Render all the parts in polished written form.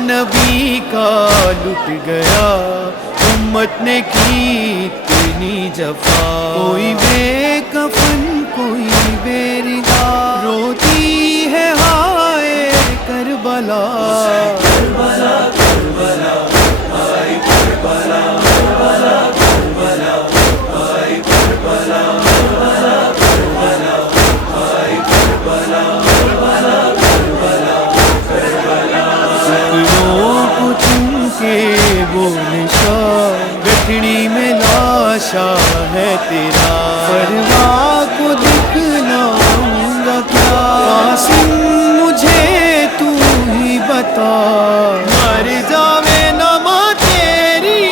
نبی کا لٹ گیا، امت نے کی اتنی جفا، کوئی بے کفن کوئی بے ردا، روتی ہے ہائے کربلا، کربلا کربلا ہائے کربلا، کربلا کربلا ہائے کربلا، کربلا کربلا ہائے کربلا، کربلا کربلا کربلا، ٹکڑوں کو چن کے وہ نشان، گٹھڑی میں لاشا ہے تیرا، پرواہ کو دکھلاؤں گا کیا، قاسم مجھے تو ہی بتا، مر جاوے نما تیری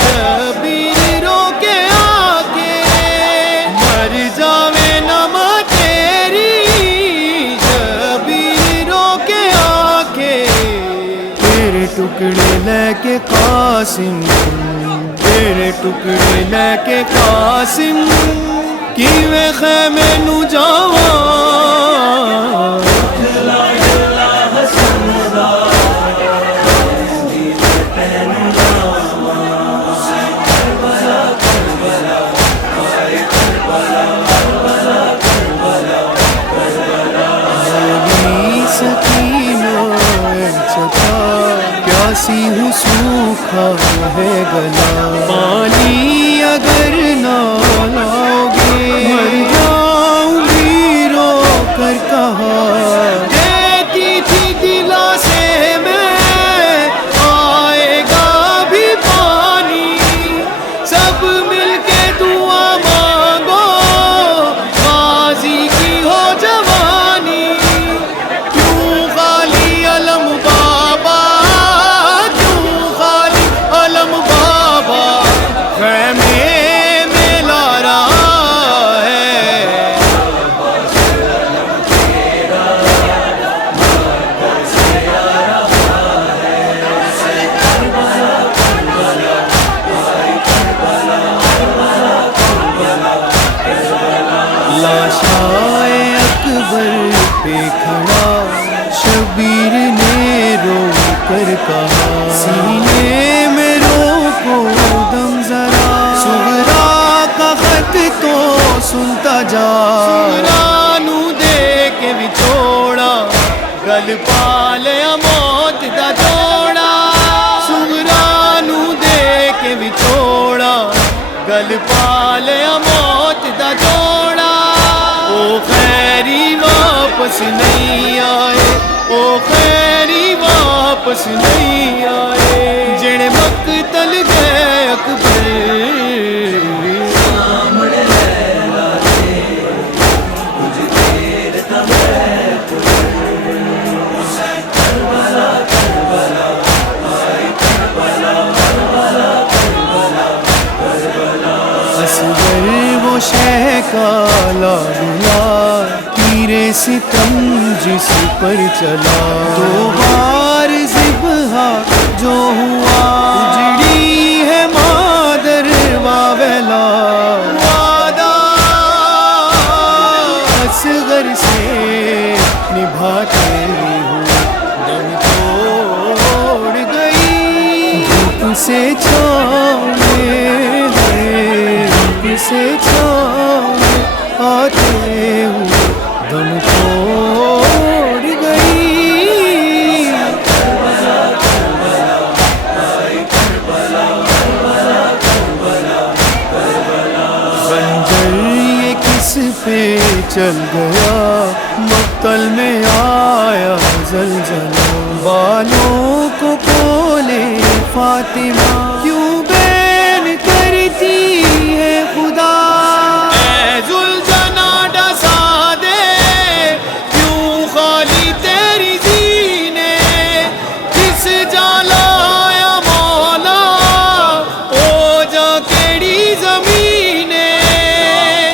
شبیر رو کے آ کے، مر جاوے نما تیری شبیر رو کے آ کے، تیرے ٹکڑے لے کے قاسم، تیرے ٹکڑے لے کے قاسم، کیویں خیمے نو جاواں، پیاسی ہوں سوکھا ہے گلا، پانی اگر نہ لاؤ گے مر جاؤں گی رو کر کہا، دیتی تھی دلا سے میں آئے گا بھی پانی، سب مل کے دعا مانگو غازی کی ہو جوانی، کیوں خالی علم بابا، کیوں خالی علم بابا خیمے میں لا رہا ہے، لاشائے اکبر پہ کھڑا شبیر نے رو کر کہا، سینے میں روکو دم ذرا، سغرا کا خط تو سنتا جا، سغرا نو دے کے وچوڑا گل پالیا موت دا جوڑا، سغرا نو دے کے وچوڑا گل پالیا موت دا جوڑا، او خیری واپس نہیں آئے، او خیری واپس نہیں آئے، جڑے مقتل گئے اکبر، سامنے لیلا دے کچھ دیر تک کربلا کربلا ہائے کربلا، کربلا کربلا کربلا، اصغر وہ شہ کا لالہ تیرے ستم جس پر چلا، دو بار ذبح جو ہوا، اجڑی ہے مادر واویلا، وعدہ اصغر سے نبھاتے ہوں، دم توڑ گئی دھوپ سے چھاؤں میں، دھوپ سے چھاؤں میں آتے ہوں، دم توڑ گئی، کربلا کربلا ہائے کربلا، کربلا کربلا کربلا، خنجر یہ کس پہ چل گیا، مقتل میں آیا زلزلہ، بالوں کو کھولے فاطمہ، کیوں بین کرتی ہے خدا، اے زلجنا ڈسا دے کیوں خالی تیری زینے، کس جا لایا مولا او جا کیڑی زمینے،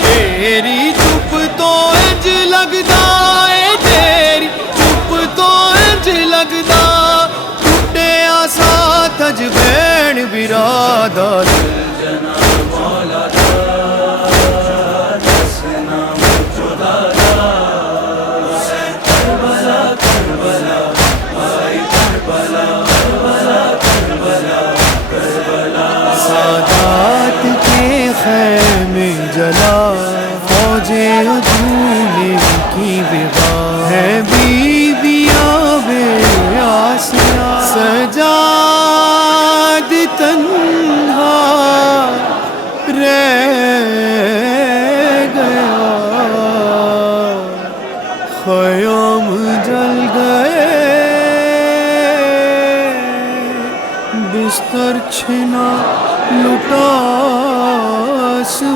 تیری چپ تو انج لگدا ہے، تیری چپ تو انج لگدا، ٹوٹے آسا تج بین برادر، کربلا کربلا ہائے کربلا۔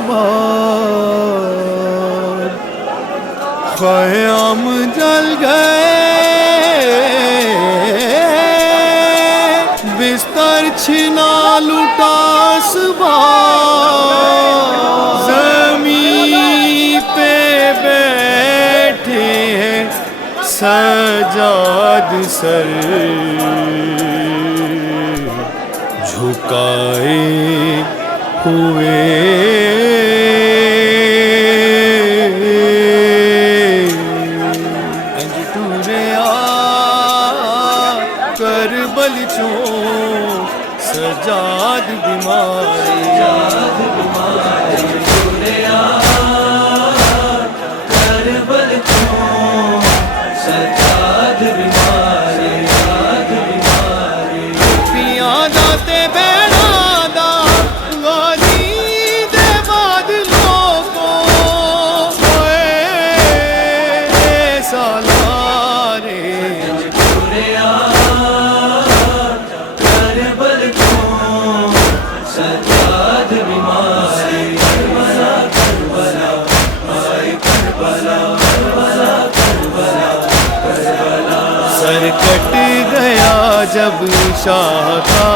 بار خیام جل گئے بستر چھنا لٹا سوار زمین پہ بیٹھے ہیں سجاد سر جھکائے ہوئے کربل چوں سجاد بیماری کربل چوں سجاد بیماری پیاں جاتے بیڑا دا غازی دے بادلوں کو ہوئے سالارے کربل چوں سجاد بیماری سر کٹ گیا جب شاہ کا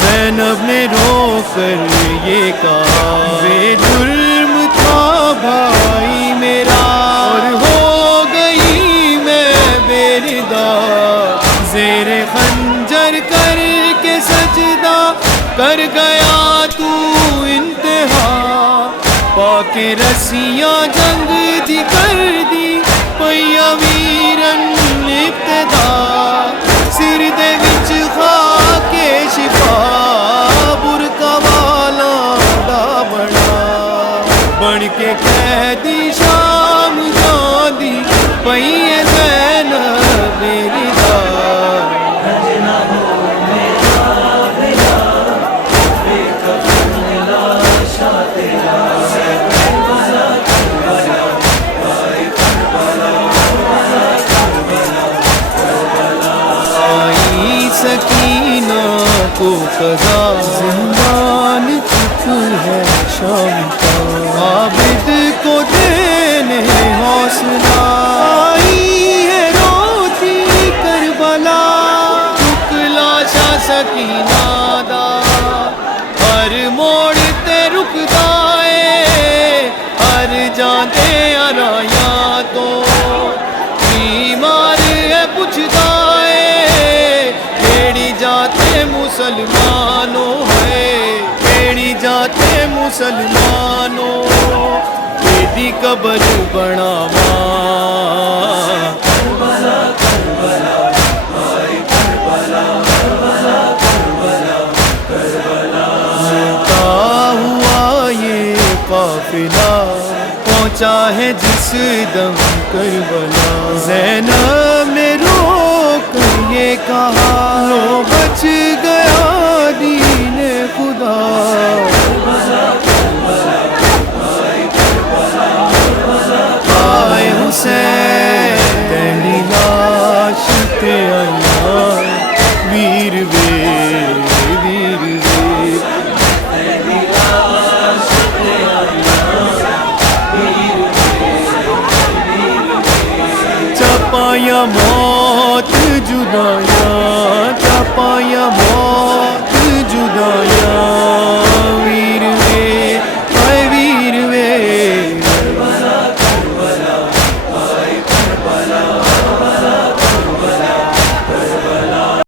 زینب نے رو کر یہ کہا بے جرم تھا بھائی میرا اور ہو گئی میں بے ردا زیر خنجر کر کے سجدہ کر گیا تو انتہا پاکے رسیاں جنگ دی کر دی پیا ویرن ابتدا سر دے وچ خاکے شفا برکا والا دا بڑا بن کے قیدی شام جاندی پئی زینب میری دا سکینہ کو قضا زندان چپ ہے شام کا عابد کو دینے حوصلہ آئی ہے روتی کربلا لاشا سکینہ دا ہر موڑ تے رکدا ہے ہر جاندے آرایاں تو بیمار ہے پوچھدا جاتے مسلمانوں ہے کیڑی جاتے مسلمانوں تیری قبر بناواں ملتا ہوا یہ قافلہ پہنچا ہے جس دم کربلا زینب نے رو کر یہ کہا لو بچ گیا